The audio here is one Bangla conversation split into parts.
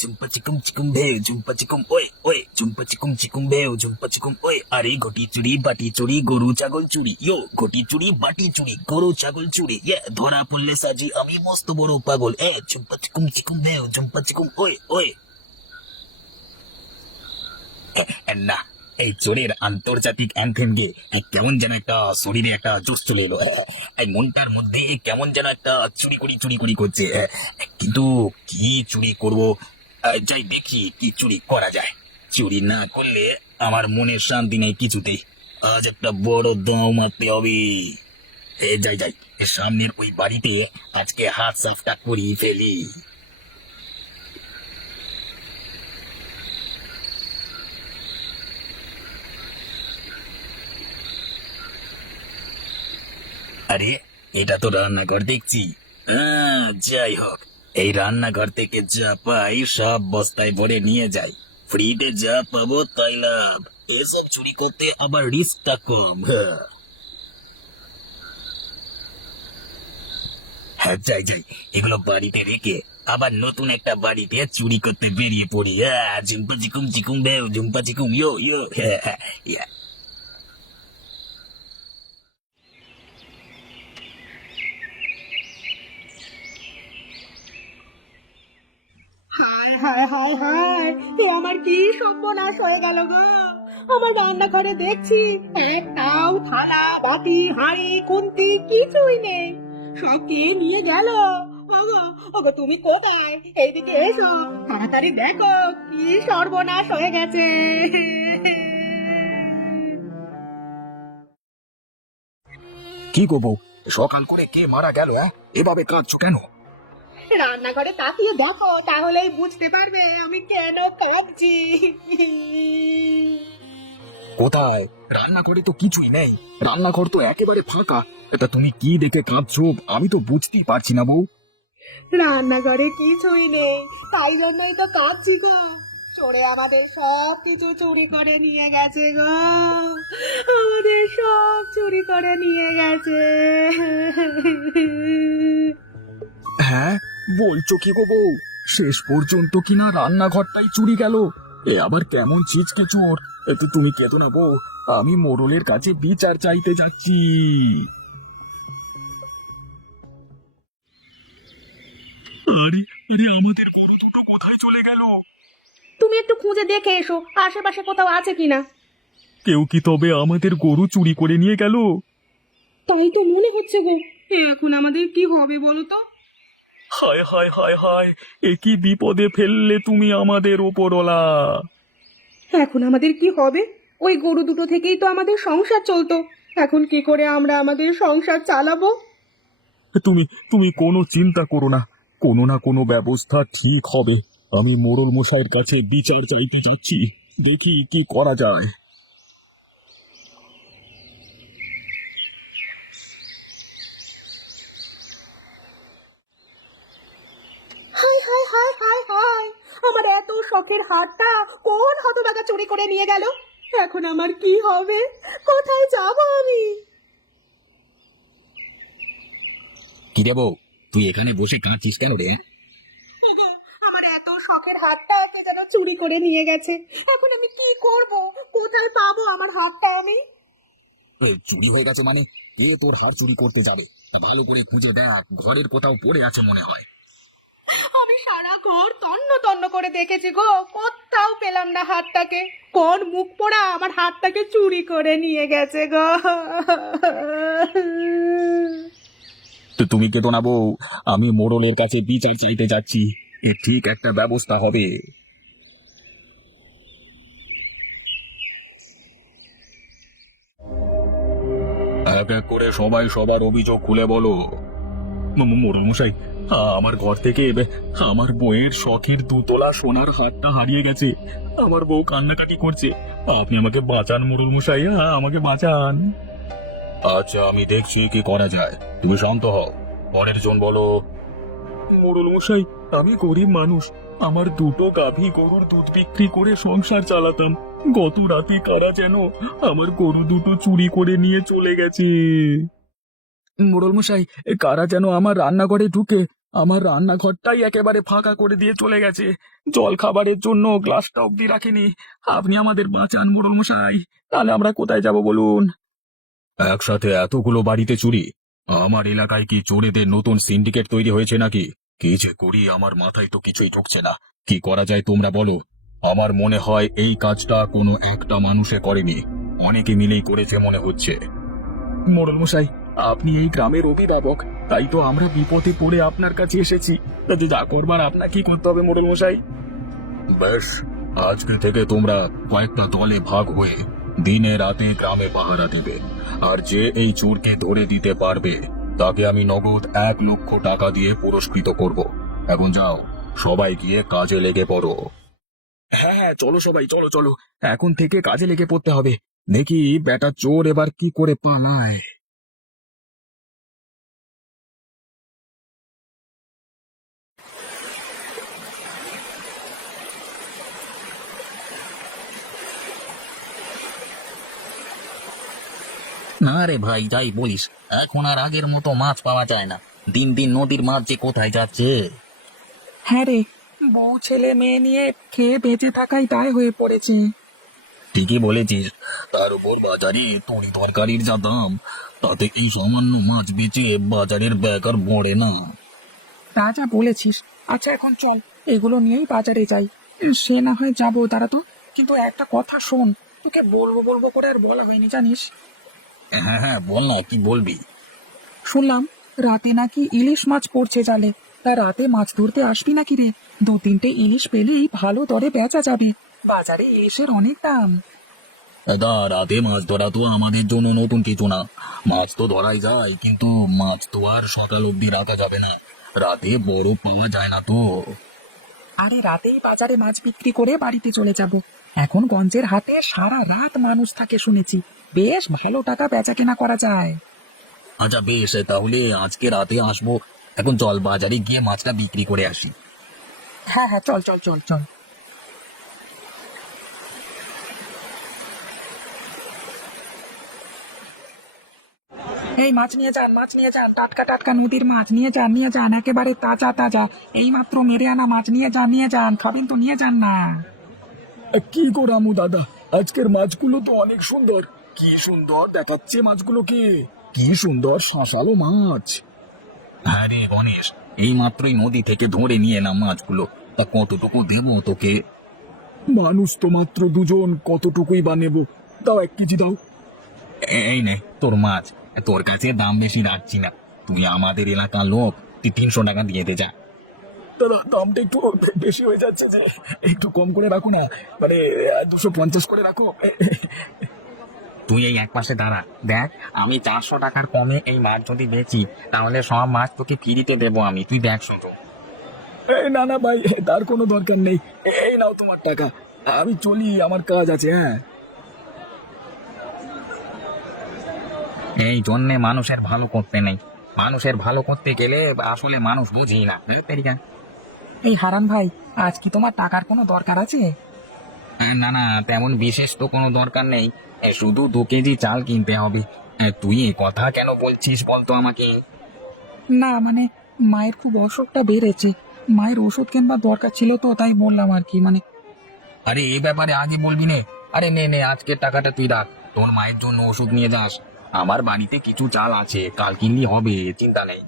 ঝুম্পা চিকুম চিকুম ভেউ ঝুম্পা চিকুম ওই ওই ঝুম্পা চিকুম চিকুম ভেউ ঝুম্পা চিকুম ওই। আরে ঘটি চুরি বাটি চুরি গরু ছাগল চুরি ইয়ো ঘটি চুরি বাটি চুরি গরু ছাগল চুরি ধরা পড়লে সাজি আমি মস্ত বড় পাগল ঝুম্পা চিকুম চিকুম ভেউ ঝুম্পা চিকুম ওই ওই। না, এই চোরের আন্তর্জাতিক অ্যান্থেম গে কেমন যেন একটা শরীরে একটা জোশ চলে এলো। এই মনটার মধ্যে কেমন যেন একটা চুরি করি করছে। কিন্তু কি চুরি করব, যাই দেখি কি চুরি করা যায়। চুরি না করলে আমার মনের শান্তি নেই কিছুতেই। আজ একটা বড় দাও মারতে হবে। যাই যাই, সামনের ওই বাড়িতে আজকে হাত সাফটা করি ফেলি। আরে এটা তো রান্নাঘর দেখছি। যাই হোক, এই রান্নাঘর থেকে যা পাই সব বস্তায় ভরে নিয়ে যাই। ফ্রিতে যা পাবো তাই লাভ। এসব চুরি করতে আবার রিস্কটা কম। হ্যাঁ যাই যাই, এগুলো বাড়িতে রেখে আবার নতুন একটা বাড়িতে চুরি করতে বেরিয়ে পড়ি। ঝুম্পা চিকুম চিকুম বেউ ঝুম্পা চিকুম ইয়ো ইয়ো। হায় হায় হায় হায়, এ আমার কি সর্বনাশ হয়ে গেল গো। আমার রান্নাঘরে দেখছি একটাও থালা বাটি হাঁড়ি খুন্তি কিছুই নেই। সব কে নিয়ে গেল? ওগো ওগো, তুমি কোথায়? এইদিকে এসো, তাড়াতাড়ি দেখো কি সর্বনাশ হয়ে গেছে। কি করবো, সকাল করে কে মারা গেল? এভাবে কাঁদছো কেন? রান্নাঘরে তাকিয়ে দেখো, তাহলেই বুঝতে পারবে আমি কেন কাঁদছি। কোথায়? রান্নাঘরে তো কিছুই নেই, রান্নাঘর তো একেবারে ফাঁকা। এটা তুমি কি দেখে কাঁদছো আমি তো বুঝতেই পারছি না বউ। রান্নাঘরে কিছুই নেই, তাই জন্যই তো কাঁদছি গো। চোরে আমাদের সব কিছু চুরি করে নিয়ে গেছে গো, আমাদের সব চুরি করে নিয়ে গেছে। হ্যাঁ, বলছো কি গো বউ? শেষ পর্যন্ত কিনা রান্নাঘরটাই চুরি গেল। এ আবার কেমন ছিচকে চোর! তো তুমি কেঁদো না বউ, আমি মোড়লের কাছে বিচার চাইতে যাচ্ছি। আরে আরে, আমাদের গরু দুটো কোথায় চলে গেল? তুমি একটু খুঁজে দেখে এসো আশেপাশে কোথাও আছে কিনা। কেউ কি তবে আমাদের গরু চুরি করে নিয়ে গেল? তাই তো মনে হচ্ছে গো। এখন আমাদের কি হবে বলো তো? হায় হায় হায় হায়, এ কি বিপদে ফেললে তুমি আমাদের ওপরওয়ালা! এখন আমাদের কি হবে? ওই গরু দুটো থেকেই তো আমাদের সংসার চলতো। এখন কি করে আমরা আমাদের সংসার চালাবো? তুমি তুমি কোনো চিন্তা করো না, কোনো না কোনো ব্যবস্থা ঠিক হবে। আমি মোড়ল মশাইয়ের কাছে বিচার চাইতে যাচ্ছি, দেখি কি করা যায়। হায় হায় হায় হায় হায়, আমার এত শখের হারটা কোন হতভাগা চুরি করে নিয়ে গেল। এখন আমার কি হবে? কোথায় যাব আমি? কি রে বউ, তুই এখানে বসে কাঁদছিস কেন রে? ওগো, আমার এত শখের হারটা কে যেন চুরি করে নিয়ে গেছে। এখন আমি কি করব? কোথায় পাবো আমার হারটা আমি? এই চুরি হয়ে গেছে মানে? কে তোর হার চুরি করতে যাবে? তা ভালো করে খুঁজে দেখ, ঘরের কোথাও পড়ে আছে মনে হয়। আমি সারা ঘর তন্ন তন্ন করে দেখেছি গো, কোথাও পেলাম না হাতটাকে। কোন মুখ পোড়া আমার হাতটাকে চুরি করে নিয়ে গেছে গো। তো তুমি কেঁদো না বউ, আমি মোড়লের কাছে বিচার চাইতে যাচ্ছি, এ ঠিক একটা ব্যবস্থা হবে। এক এক করে সবাই সবার অভিযোগ খুলে বলো। মোড়ল মশাই, আমার ঘর থেকে আমার বউয়ের শখের দুতলা সোনার হারটা হারিয়ে গেছে। আমার বউ কান্নাকাটি করছে। আপনি আমাকে বাঁচান মোড়ল মশাই, আমাকে বাঁচান। আচ্ছা, আমি দেখছি কি করা যায়, তুমি শান্ত হও। পরের জন বলো। মোড়ল মশাই, আমি গরিব মানুষ, আমার দুটো গাভী গরুর দুধ বিক্রি করে সংসার চালাতাম। গত রাতে কারা যেন আমার গরু দুটো চুরি করে নিয়ে চলে গেছে। মোড়ল মশাই, কারা যেন আমার রান্নাঘরে ঢুকে আমার রান্নাঘরটাই একেবারে ফাঁকা করে দিয়ে চলে গেছে, জল খাবারের জন্য গ্লাসটা অব্দি রাখেনি। আপনি আমাদের বাঁচান মোড়ল মশাই, তাহলে আমরা কোথায় যাব বলুন? একসাথে এতগুলো বাড়িতে চুরি! আমার এলাকায় কি চোরেদের নতুন সিন্ডিকেট তৈরি হয়েছে নাকি? কি যে করি আমার মাথায় তো কিছুই ঢুকছে না। কি করা যায় তোমরা বলো? আমার মনে হয় এই কাজটা কোনো একটা মানুষে করেনি, অনেকে মিলেই করেছে মনে হচ্ছে। মোড়ল মশাই, আপনি এই গ্রামের অভিভাবক, তাই তো আমরা বিপদে পড়ে আপনার কাছে এসেছি। তাতে যা করবার আপনাকেই করতে হবে মোড়ল মশাই। বেশ, আজকে থেকে তোমরা কয়েকটা দলে ভাগ হয়ে দিনে রাতে গ্রামে পাহারা দিবে, আর যে এই চোরকে ধরে দিতে পারবে তাকে আমি নগদ 1,00,000 টাকা দিয়ে পুরস্কৃত করব। এখন যাও, সবাই গিয়ে কাজে লেগে পড়ো। হ্যাঁ হ্যাঁ, চলো সবাই, চলো চলো, এখন থেকে কাজে লেগে পড়তে হবে। দেখি বেটা চোর এবার কি করে পালায়। না রে ভাই, যাই বলিস, এখন আর আগের মতো মাছ পাওয়া যায় না। দিন দিন নদীর মাছ যে কোথায় যাচ্ছে। হ্যাঁ রে, বউ ছেলে মেয়ে নিয়ে খেয়ে বেঁচে থাকাই দায় হয়ে পড়েছে। ঠিকই বলেছিস। তার উপর বাজারে তরি তরকারির যা দাম, তাতে এই সামান্য মাছ বেচে বাজারের ব্যাগ আর ভরে না। তা যা বলেছিস। আচ্ছা এখন চল, এগুলো নিয়েই বাজারে যাই। সে না হয় যাবো, দাঁড়া তো। কিন্তু একটা কথা শোন, তোকে বলবো বলবো করে আর বলা হয়নি জানিস। হ্যাঁ হ্যাঁ, বল না, কি বলবি? শুনলাম রাতে নাকি ইলিশ মাছ পড়ছে জালে। তা রাতে মাছ ধরতে আসবি নাকি রে? 2-3টে ইলিশ পেলেই ভালো দরে বেচা যাবে। বাজারে ইলিশের অনেক দাম। দাদা, রাতে মাছ ধরা তো আমাদের জন্য নতুন কিছু না। মাছ তো ধরাই যায়, কিন্তু মাছ তো আর সকাল অব্দি রাখা যাবে না। রাতে বড় পাওয়া যায় না তো। আরে রাতেই বাজারে মাছ বিক্রি করে বাড়িতে চলে যাব। এখন গঞ্জের হাটে সারা রাত মানুষ থাকে শুনেছি। বেশ ভালো টাকা বেচা কেনা করা যায়। আচ্ছা বেশ, তাহলে আজকে রাতে আসবো। এখন চল বাজারে গিয়ে মাছটা বিক্রি করে আসি। হ্যাঁ হ্যাঁ, চল চল চল চল। এই মাছ নিয়ে যান, মাছ নিয়ে যান, টাটকা টাটকা নদীর মাছ নিয়ে যান, নিয়ে যান, একেবারে তাজা তাজা। এই মাত্র মেরে আনা মাছ নিয়ে যান, নিয়ে যান, খাবেন তো নিয়ে যান না। কি করামু দাদা, আজকের মাছগুলো তো অনেক সুন্দর। কি সুন্দর দেখাচ্ছে মাছগুলোকে, কি সুন্দর শাঁসালো মাছ। হ্যাঁ রে গণেশ, এই মাত্রই নদী থেকে ধরে নিয়ে এলাম মাছগুলো। তা কতটুকু দেবো তোকে? মানুষ তো মাত্র দুজন, কতটুকুই বা নেব। দাও 1 কেজি দাও। এই নে তোর মাছ। তোর কাছে দাম বেশি রাখছি না, তুই আমাদের এলাকার লোক, তুই 300 টাকা দিয়ে দে যা। দাদা, দামটা একটু বেশি হয়ে যাচ্ছে যে, একটু কম করে রাখো না। মানে 250 করে রাখো। তুই এই এক পাশে দাঁড়া, দেখ আমি 400 টাকার কমে এই মাছ যদি বেচি, তাহলে সব মাছ তোকে ফ্রিতে দেবো আমি, তুই দেখ শুধু। না না ভাই, তার কোনো দরকার নেই। এই নাও তোমার টাকা, আমি চলি, আমার কাজ আছে। হ্যাঁ, এই জন্যে মানুষের ভালো করতে নেই। মানুষের ভালো করতে গেলে আসলে মানুষ বুঝি না, তেরিকা। এই হারান ভাই, আজ কি তোমার টাকার কোনো দরকার আছে? না না, তেমন বিশেষ তো কোনো দরকার নেই। শুধু 2 কেজি চাল কিনতে হবে। তুই এ কথা কেন বলছিস বলতো আমাকে? না মানে, মায়ের খুব অসুখটা বেড়েছে। মায়ের ওষুধ কেনবার দরকার ছিল, তো তাই বললাম আর কি। মানে আরে এ ব্যাপারে আগে বলবি নে। আরে নে নে, আজকের টাকাটা তুই রাখ, তোর মায়ের জন্য ওষুধ নিয়ে যাস। আমার বাড়িতে কিছু চাল আছে, কাল কিনলি হবে, চিন্তা নেই।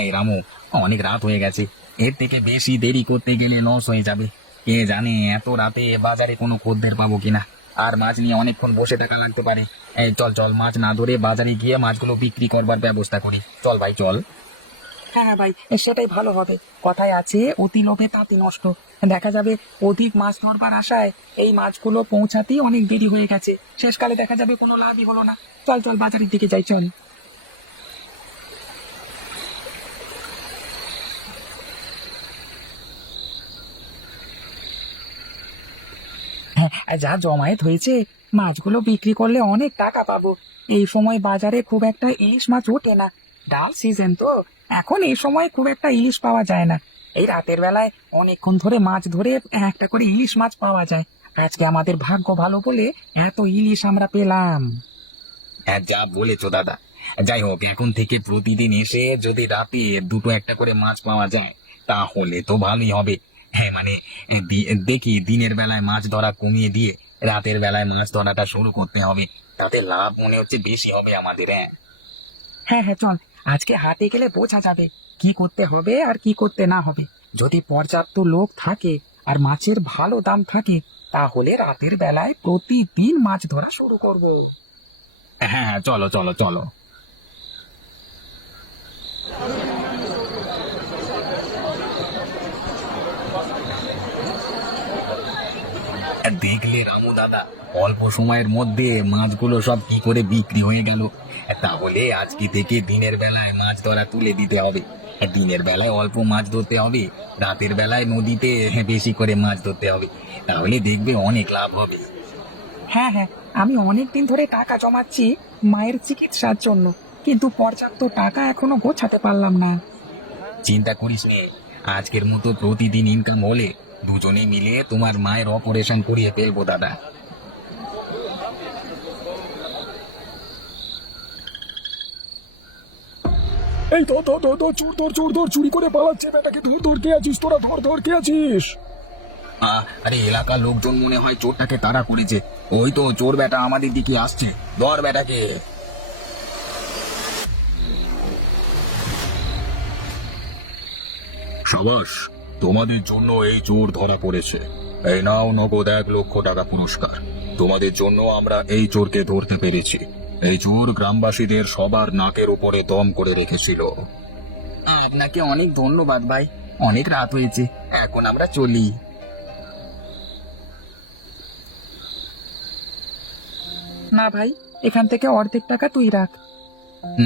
এই রামু, অনেক রাত হয়ে গেছে। এর থেকে বেশি দেরি করতে গেলে লস হয়ে যাবে। কে জানে এত রাতে বাজারে কোনো খদ্দের পাবো কিনা। আর মাছ নিয়ে অনেকক্ষণ বসে থাকা লাগতে পারে। এই চল চল, মাছ না ধরে বাজারে গিয়ে মাছগুলো বিক্রি করবার ব্যবস্থা করি। চল ভাই চল। হ্যাঁ হ্যাঁ ভাই, সেটাই ভালো হবে। কথায় আছে, অতি লোভে তাঁতি নষ্ট। দেখা যাবে অধিক মাছ ধরবার আশায় এই মাছগুলো পৌঁছাতেই অনেক দেরি হয়ে গেছে। শেষকালে দেখা যাবে কোনো লাভই হলো না। চল চল, বাজারের দিকে যাই, চল। আর যা জমায়েত হয়েছে, মাছগুলো বিক্রি করলে অনেক টাকা পাবো। এই সময় বাজারে খুব একটা ইলিশ মাছ ওঠে না। ডাল সিজন তো, এখন এই সময় খুব একটা ইলিশ পাওয়া যায় না। এই রাতের বেলায় অনেকক্ষণ ধরে মাছ ধরে একটা করে ইলিশ মাছ পাওয়া যায়। আজকে আমাদের ভাগ্য ভালো বলে এত ইলিশ আমরা পেলাম। হ্যাঁ, যা বলেছো দাদা। যাই হোক, এখন থেকে প্রতিদিন এসে যদি রাতে দুটো একটা করে মাছ পাওয়া যায় তাহলে তো ভালোই হবে। হ্যাঁ মানে দেখি দিনের বেলায় মাছ ধরা কমিয়ে দিয়ে রাতের বেলায় মাছ ধরাটা শুরু করতে হবে। তাতে লাভ মনে হচ্ছে বেশি হবে আমাদের। হ্যাঁ হ্যাঁ, চল আজকে হাটে গেলে বোঝা যাবে কি করতে হবে আর কি করতে না হবে। যদি পর্যাপ্ত লোক থাকে আর মাছের ভালো দাম থাকে তাহলে রাতের বেলায় প্রতিদিন মাছ ধরা শুরু করব। হ্যাঁ হ্যাঁ, চলো চলো চলো। দেখলে রামু দাদা, অল্প সময়ের মধ্যে মাছগুলো সব কি করে বিক্রি হয়ে গেল। তাহলে আজকে থেকে দিনের বেলায় মাছ ধরা তুলে দিতে হবে। দিনের বেলায় অল্প মাছ ধরতে হবে, রাতের বেলায় নদীতে বেশি করে মাছ ধরতে হবে। তাহলে দেখবে অনেক লাভ হবে। হ্যাঁ হ্যাঁ, আমি অনেক দিন ধরে টাকা জমাচ্ছি মায়ের চিকিৎসার জন্য, কিন্তু পর্যাপ্ত টাকা এখনো গোছাতে পারলাম না। চিন্তা করিস নে, আজকের মতো প্রতিদিন ইনকাম হলে দুজনে মিলে তোমার মায়ের অপারেশন করিয়ে ফেলবো দাদা। এই তো তো তো তো চোর ধর চুরি করে পালাচ্ছে বেটাকে, ধর কে আছিস তোরা, ধর কে আছিস? আরে এলাকার লোকজন মনে হয় চোরটাকে তাড়া করেছে। ওই তো চোর বেটা আমাদের দিকে আসছে, ধর বেটাকে। সাবাস, তোমাদের জন্য এই চোর ধরা পড়েছে। এই নাও নগদ 1,00,000 টাকা পুরস্কার। তোমাদের জন্য আমরা এই চোরকে ধরতে পেরেছি। এই চোর গ্রামবাসীদের সবার নাকের উপরে দম করে রেখেছিল। আপনাকে অনেক ধন্যবাদ ভাই, অনেক রাত হয়েছে, এখন আমরা চলি। না ভাই, এখান থেকে অর্ধেক টাকা তুই রাখ।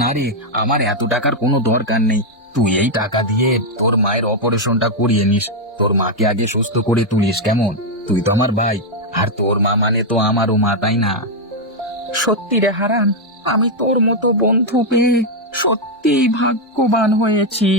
না রে, আমার এত টাকার কোনো দরকার নেই। তুই এই টাকা দিয়ে তোর মায়ের অপারেশনটা করিয়ে নিস। তোর মাকে আগে সুস্থ করে তুলিস, কেমন? তুই তো আমার ভাই, আর তোর মা মানে তো আমারও মা, তাই না? সত্যি রে হারান, আমি তোর মতো বন্ধু পেয়ে সত্যি ভাগ্যবান হয়েছি।